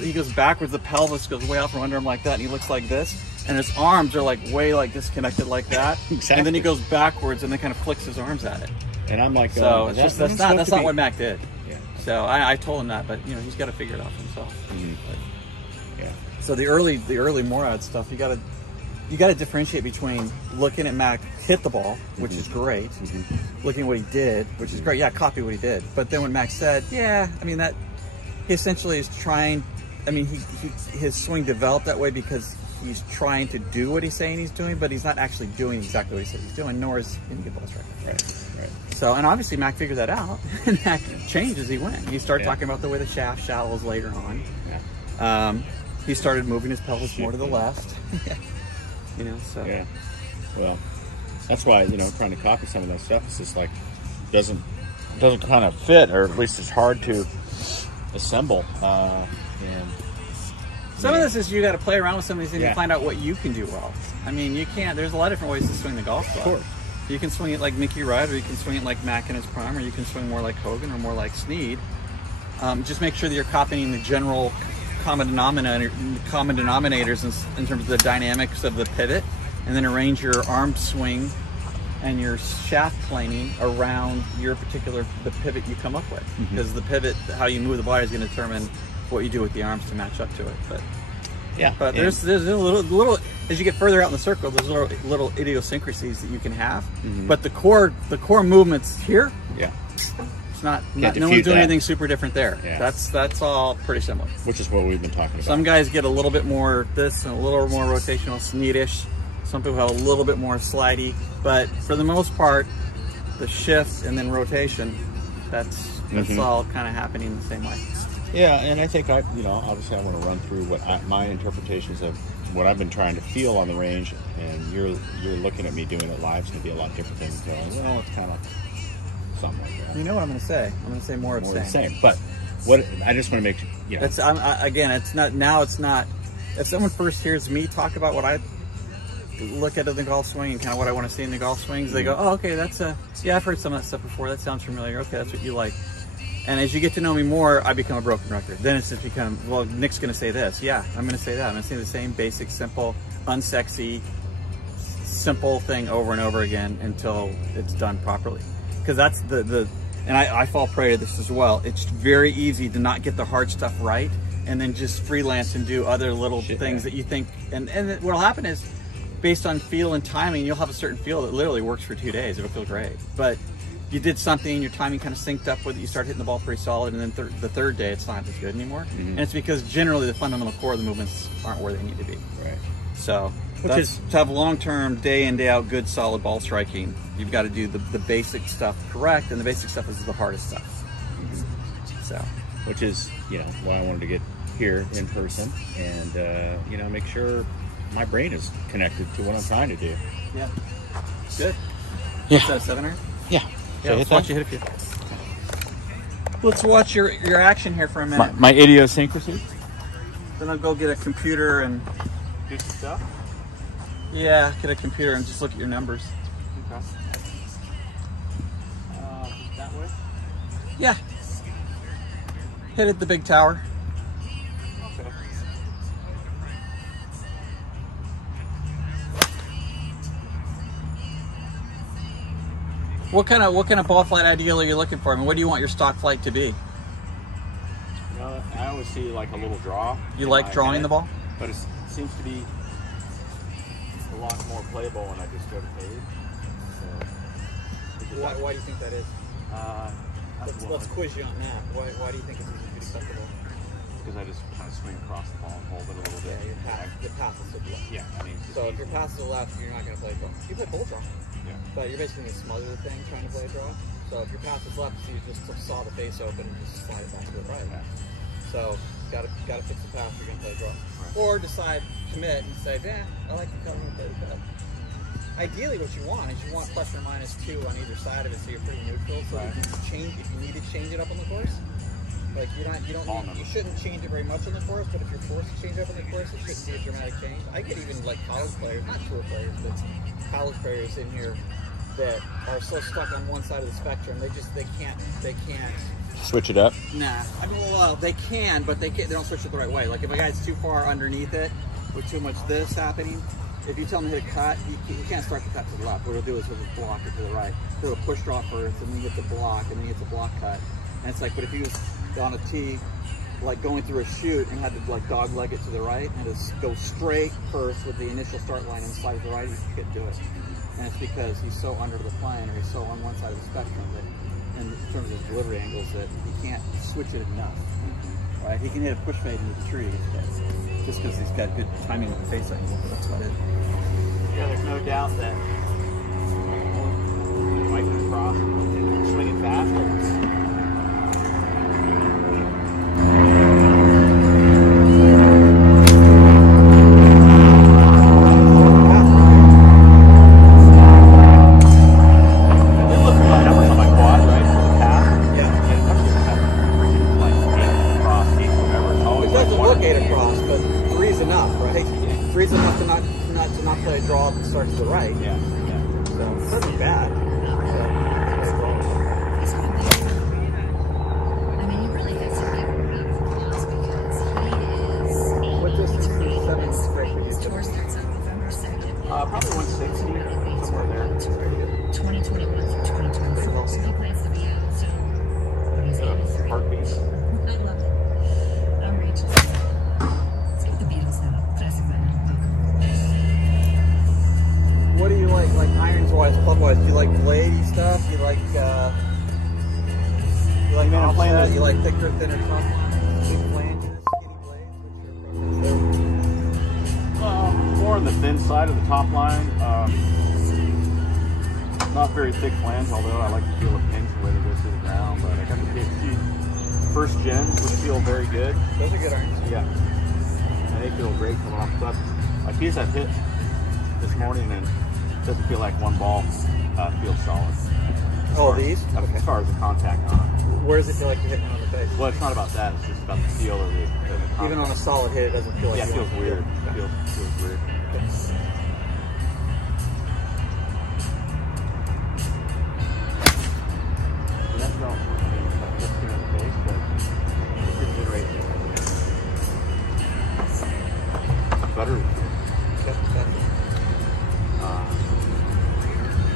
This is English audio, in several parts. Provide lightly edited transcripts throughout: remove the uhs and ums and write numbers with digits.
he goes backwards, the pelvis goes way out from under him like that, and he looks like this, and his arms are like way like disconnected like that. Exactly. And then he goes backwards and then kind of flicks his arms at it. And I'm like, so it's just that's not what Mac did. Yeah. So I told him that, but you know, he's got to figure it out for himself. Mm-hmm. Yeah. So the early Morad stuff, you got to differentiate between looking at Mac hit the ball, which is great, looking at what he did, which is great. Yeah, copy what he did. But then when Mac said, yeah, I mean that he essentially is trying. I mean, his swing developed that way because he's trying to do what he's saying he's doing, but he's not actually doing exactly what he says he's doing, nor is he good ball striker. Right. So, and obviously Mac figured that out, and Mac changed as he went. He started talking about the way the shaft shallows later on. Yeah. He started moving his pelvis more to the left. You know, so. Yeah. Well, that's why, you know, trying to copy some of that stuff is just like doesn't kind of fit, or at least it's hard to assemble. And some of this is you got to play around with some of these things and find out what you can do well. I mean, you can't. There's a lot of different ways to swing the golf club. Of course. You can swing it like Mickey Wright, or you can swing it like Mac in his prime, or you can swing more like Hogan or more like Snead. Just make sure that you're copying the general common denominators in terms of the dynamics of the pivot, and then arrange your arm swing and your shaft planing around your the pivot you come up with. Because the pivot, how you move the body, is going to determine what you do with the arms to match up to it. But yeah, but there's a little as you get further out in the circle, there's little idiosyncrasies that you can have. But the core movements here, it's not no one's doing anything super different there. That's all pretty similar. Which is what we've been talking about. Some guys get a little bit more this and a little more rotational, Sneadish. Some people have a little bit more slidey, but for the most part, the shift and then rotation, that's all kind of happening the same way. Yeah, and I think obviously I want to run through what my interpretations of what I've been trying to feel on the range, and you're looking at me doing it live. It's going to be a lot different than going, well, it's kind of something like that. You know what I'm going to say? I'm going to say more of the same. But what I just want to make it's again, it's not. If someone first hears me talk about what I look at in the golf swing and kind of what I want to see in the golf swings, they go, oh, okay, I've heard some of that stuff before. That sounds familiar. Okay, that's what you like. And as you get to know me more, I become a broken record. Then it's just become, well, Nick's going to say this. Yeah, I'm going to say that. I'm going to say the same basic, simple, unsexy, simple thing over and over again until it's done properly. Because that's and I fall prey to this as well. It's very easy to not get the hard stuff right and then just freelance and do other little things that you think. And what'll happen is, based on feel and timing, you'll have a certain feel that literally works for 2 days. It'll feel great. But you did something, your timing kind of synced up with it, you start hitting the ball pretty solid, and then the third day it's not as good anymore. And it's because generally the fundamental core of the movements aren't where they need to be. Right. So to have long-term, day in, day out, good, solid ball striking, you've got to do the basic stuff correct, and the basic stuff is the hardest stuff. So, which is, why I wanted to get here in person and, make sure my brain is connected to what I'm trying to do. Yeah. Good. Yeah. Is that a 7-er? Yeah. Yeah, let's watch you hit a few. Let's watch your action here for a minute. My idiosyncrasy. Then I'll go get a computer and do some stuff. Yeah, get a computer and just look at your numbers. Okay. That way? Yeah. Hit at the big tower. Okay. What kind of ball flight ideal are you looking for? I mean, what do you want your stock flight to be? I always see like a little draw. You like drawing the ball? But it seems to be a lot more playable when I just go to fade. So, why do you think that is? Let's quiz you on that. Why do you think it's pretty acceptable? Because I just kind of swing across the ball and hold it a little bit. Yeah, your path is to the left. Yeah, I mean. So if your path is to the left, you're not going to play draw. You play full draw. Yeah. But you're basically going to smother the thing trying to play a draw. So if your path is left, you just saw the face open and just slide it back to the right. Yeah. So gotta fix the path, you're going to play a draw. Right. Or decide, commit, and say, I like to come and play the path. Ideally what you want is you want plus or minus 2 on either side of it, so you're pretty neutral. So you can change, if you need to change it up on the course. Like you shouldn't change it very much on the course, but if you're forced to change up on the course, it shouldn't be a dramatic change. I get even like college players, not tour players, but college players in here that are so stuck on one side of the spectrum, they can't switch it up? Nah. I mean, well, they can, but they don't switch it the right way. Like if a guy's too far underneath it with too much this happening, if you tell him to hit a cut, he can't start the cut to the left. What he'll do is he'll just block it to the right. He'll push draw first, and then he gets a block, and then he gets a block cut. And it's like, but if he was on a tee, like going through a shoot and had to like dog leg it to the right and just go straight first with the initial start line and slide to the right, he couldn't do it. And it's because he's so under the plane, or he's so on one side of the spectrum that, in terms of delivery angles, that he can't switch it enough. Right? He can hit a push fade into the tree, just because he's got good timing with the face angle. That's about it. Yeah, there's no doubt that Mike can cross and swing it fast. Probably 160, somewhere there. 2021 through 2024. So he plans to be out soon. Heartbeat. I love it. Outrageous. Let's get the Beatles now. Classic band. What do you like irons wise, club wise? Do you like blade stuff? You like offset? You like thicker, thinner top line? Big flanges, skinny blades? What's your preference there? Well, more on the thin side of the top line. Not very thick flange, although I like to feel a pinch the way they go through the ground. But I got the PGA first gens, which feel very good. Those are good irons. Yeah, and they feel great coming off the club. Like these I've hit this morning, and it doesn't feel like one ball feels solid. Oh, these? Okay. As far as the contact on it. Where does it feel like you're hitting on the face? Well, it's not about that. It's just about the feel of the contact. Even on a solid hit, it doesn't feel like. Yeah, it feels weird. It feels weird. Okay. That's not just in the face, but it's pretty good right there. Butter.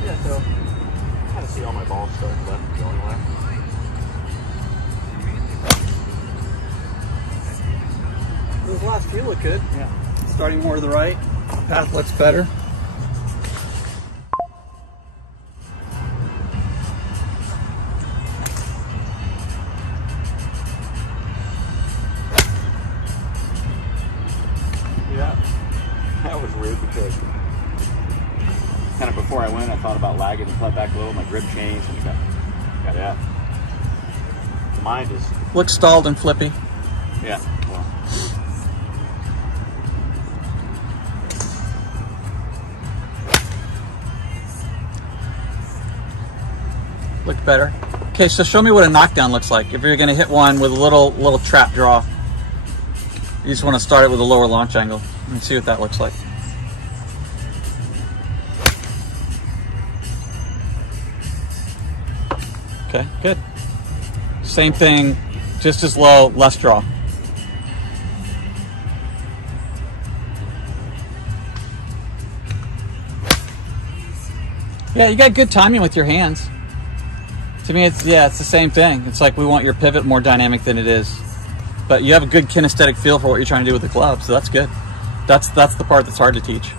Yeah, so I kind of see all my balls starting left and going left. Those last few look good. Yeah. Starting more to the right. Path looks better. Yeah. That was weird because kind of before I went, I thought about lagging the club back a little. My grip changed and got that. The mind is. Looks stalled and flippy. Yeah. Well. Looked better. Okay, so show me what a knockdown looks like. If you're going to hit one with a little trap draw, you just want to start it with a lower launch angle and see what that looks like. Okay, good. Same thing, just as low, less draw. Yeah, you got good timing with your hands. To me, it's the same thing. It's like we want your pivot more dynamic than it is. But you have a good kinesthetic feel for what you're trying to do with the club, so that's good. That's the part that's hard to teach.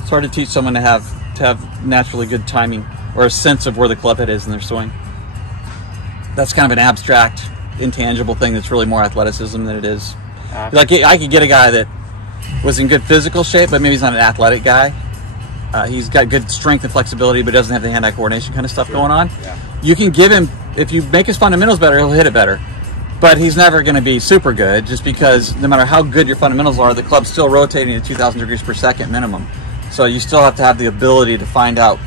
It's hard to teach someone to have naturally good timing or a sense of where the club head is in their swing. That's kind of an abstract, intangible thing that's really more athleticism than it is. Like I could get a guy that was in good physical shape, but maybe he's not an athletic guy. He's got good strength and flexibility, but doesn't have the hand-eye coordination kind of stuff going on. Yeah. You can give him, if you make his fundamentals better, he'll hit it better. But he's never going to be super good, just because no matter how good your fundamentals are, the club's still rotating at 2,000 degrees per second minimum. So you still have to have the ability to find a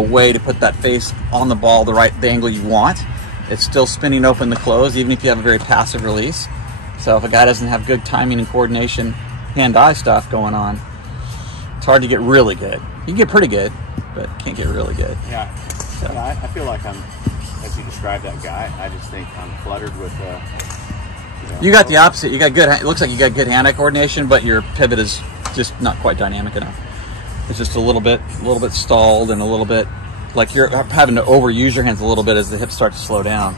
way to put that face on the ball the angle you want. It's still spinning open the close, even if you have a very passive release. So if a guy doesn't have good timing and coordination, hand-eye stuff going on, it's hard to get really good. You can get pretty good, but can't get really good. Yeah. So. Yeah, I feel like I'm as you describe that guy, I just think I'm cluttered with. You got the opposite. You got good. It looks like you got good hand-eye coordination, but your pivot is just not quite dynamic enough. It's just a little bit stalled and a little bit like you're having to overuse your hands a little bit as the hips start to slow down.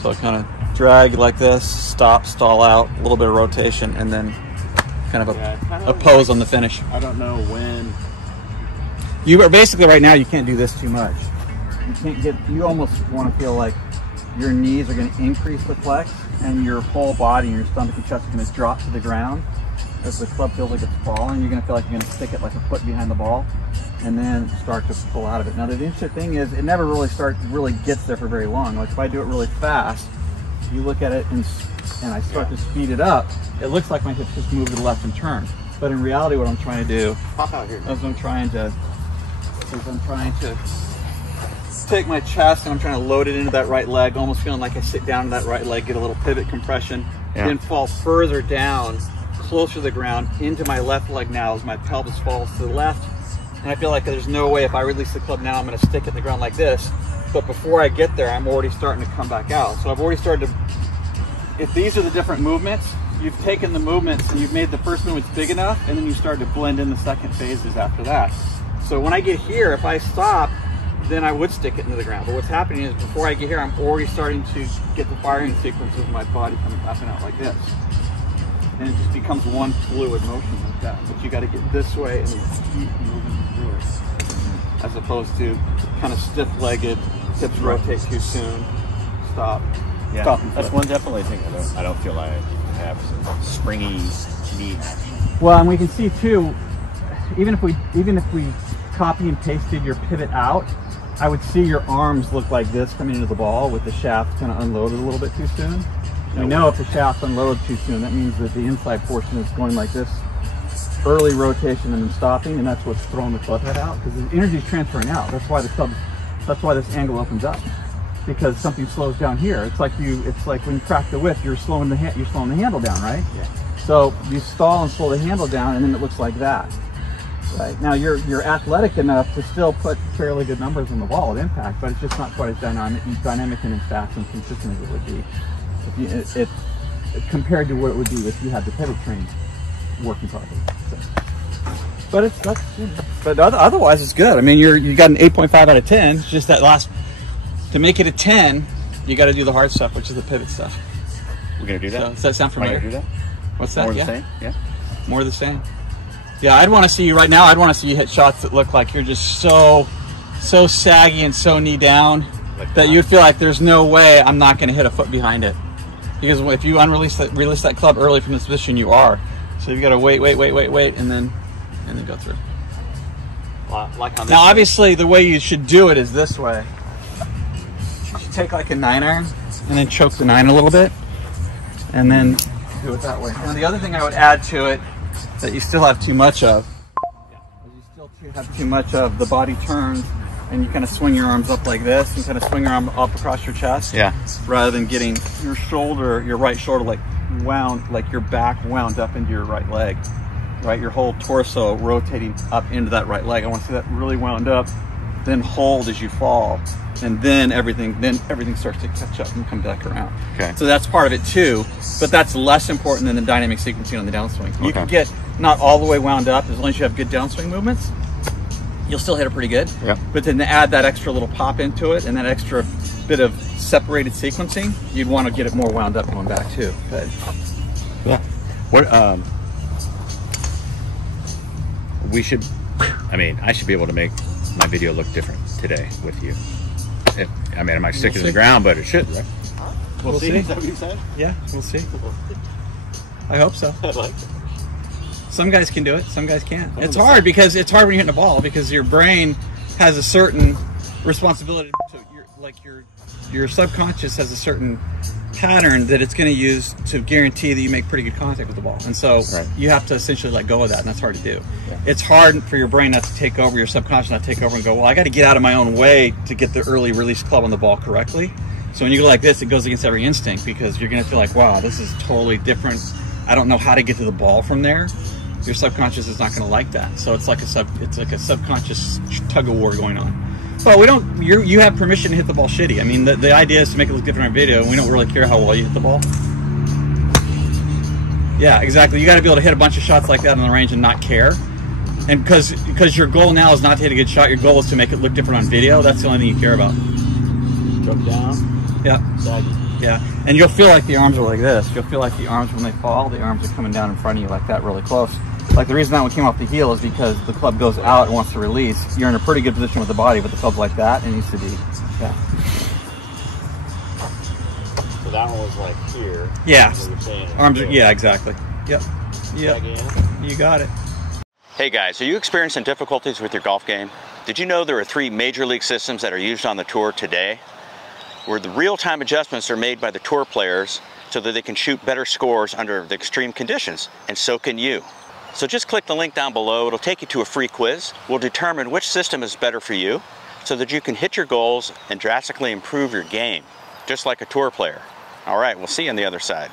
So kind of drag like this, stop, stall out, a little bit of rotation, and then kind of a pose on the finish. I don't know when. You are basically right now. You can't do this too much. You can't get. You almost want to feel like your knees are going to increase the flex, and your whole body, your stomach and chest are going to drop to the ground. As the club feels like it's falling, you're going to feel like you're going to stick it like a foot behind the ball, and then start to pull out of it. Now, the interesting thing is, it never really gets there for very long. Like if I do it really fast, you look at it and I start to speed it up. It looks like my hips just move to the left and turn, but in reality, what I'm trying to do is I'm trying to take my chest and I'm trying to load it into that right leg, almost feeling like I sit down in that right leg, get a little pivot compression, then fall further down, closer to the ground, into my left leg now as my pelvis falls to the left. And I feel like there's no way if I release the club now, I'm going to stick it in the ground like this. But before I get there, I'm already starting to come back out. So I've already started to, if these are the different movements, you've taken the movements and you've made the first movements big enough, and then you start to blend in the second phases after that. So when I get here, if I stop, then I would stick it into the ground. But what's happening is before I get here, I'm already starting to get the firing sequence of my body coming up and out like this. And it just becomes one fluid motion like that. But you got to get this way and then keep moving through it. As opposed to kind of stiff-legged, hips rotate too soon, stop. Yeah, stop that's one definitely thing I don't feel like I have some springy knee action. Well, and we can see too, even if we copy and pasted your pivot out, I would see your arms look like this coming into the ball with the shaft kind of unloaded a little bit too soon. We know if the shaft unloaded too soon, that means that the inside portion is going like this, early rotation and then stopping, and that's what's throwing the club head out because the energy is transferring out. That's why that's why this angle opens up, because something slows down here. It's like when you crack the whip, you're slowing the handle down, right? Yeah. So you stall and slow the handle down, and then it looks like that. Right. Now you're athletic enough to still put fairly good numbers on the ball at impact, but it's just not quite as dynamic and as fast and consistent as it would be. If compared to what it would be if you had the pivot train working properly. So. But otherwise it's good. I mean, you got an 8.5 out of 10. It's just that to make it a 10, you got to do the hard stuff, which is the pivot stuff. We're gonna do that. So, does that sound familiar? Do that? What's that? More of the same. Yeah. More of the same. Yeah, I'd want to see you right now. I'd want to see you hit shots that look like you're just so saggy and so knee down that you'd feel like there's no way I'm not going to hit a foot behind it. Because if you release that club early from this position, you are. So you've got to wait, and then go through. Like on this now, obviously, the way you should do it is this way. You should take like a 9-iron and then choke the 9 a little bit, and then do it that way. And the other thing I would add to it that you still have too much of, have too much of the body turns, and you kind of swing your arms up like this, and kind of swing your arm up across your chest. Yeah. Rather than getting your right shoulder, like wound, like your back wound up into your right leg, right? Your whole torso rotating up into that right leg. I want to see that really wound up. Then hold as you fall, and then everything starts to catch up and come back around. Okay. So that's part of it too, but that's less important than the dynamic sequencing on the downswing. You can get not all the way wound up as long as you have good downswing movements. You'll still hit it pretty good. Yep. But then to add that extra little pop into it and that extra bit of separated sequencing, you'd want to get it more wound up going back too. But yeah. What we should, I mean, I should be able to make my video look different today with you. I mean, I might stick it to the ground, but it should, right? We'll see. Is that what you said? Yeah, we'll see. I hope so. I like it. Some guys can do it, some guys can't. It's hard because it's hard when you're hitting a ball because your brain has a certain responsibility. So your subconscious has a certain pattern that it's going to use to guarantee that you make pretty good contact with the ball. And so you have to essentially let go of that, and that's hard to do. Yeah. It's hard for your brain not to take over, your subconscious not to take over and go, well, I got to get out of my own way to get the early release club on the ball correctly. So when you go like this, it goes against every instinct because you're going to feel like, wow, this is totally different. I don't know how to get to the ball from there. Your subconscious is not going to like that. So it's like a subconscious tug of war going on. Well, we don't. You have permission to hit the ball shitty. I mean, the idea is to make it look different on video, and we don't really care how well you hit the ball. Yeah, exactly. You got to be able to hit a bunch of shots like that on the range and not care. And because your goal now is not to hit a good shot, your goal is to make it look different on video. That's the only thing you care about. Jump down. Yeah. Saggy. Yeah. And you'll feel like the arms are like this. You'll feel like the arms, when they fall, the arms are coming down in front of you like that, really close. Like the reason that one came off the heel is because the club goes out and wants to release. You're in a pretty good position with the body, but the club's like that, and it needs to be, yeah. So that one was like here. Yeah. Arms are, here. yeah, exactly. Yep. Yep. You got it. Hey guys, are you experiencing difficulties with your golf game? Did you know there are 3 major league systems that are used on the tour today, where the real-time adjustments are made by the tour players so that they can shoot better scores under the extreme conditions, and so can you. So just click the link down below. It'll take you to a free quiz. We'll determine which system is better for you so that you can hit your goals and drastically improve your game, just like a tour player. All right, we'll see you on the other side.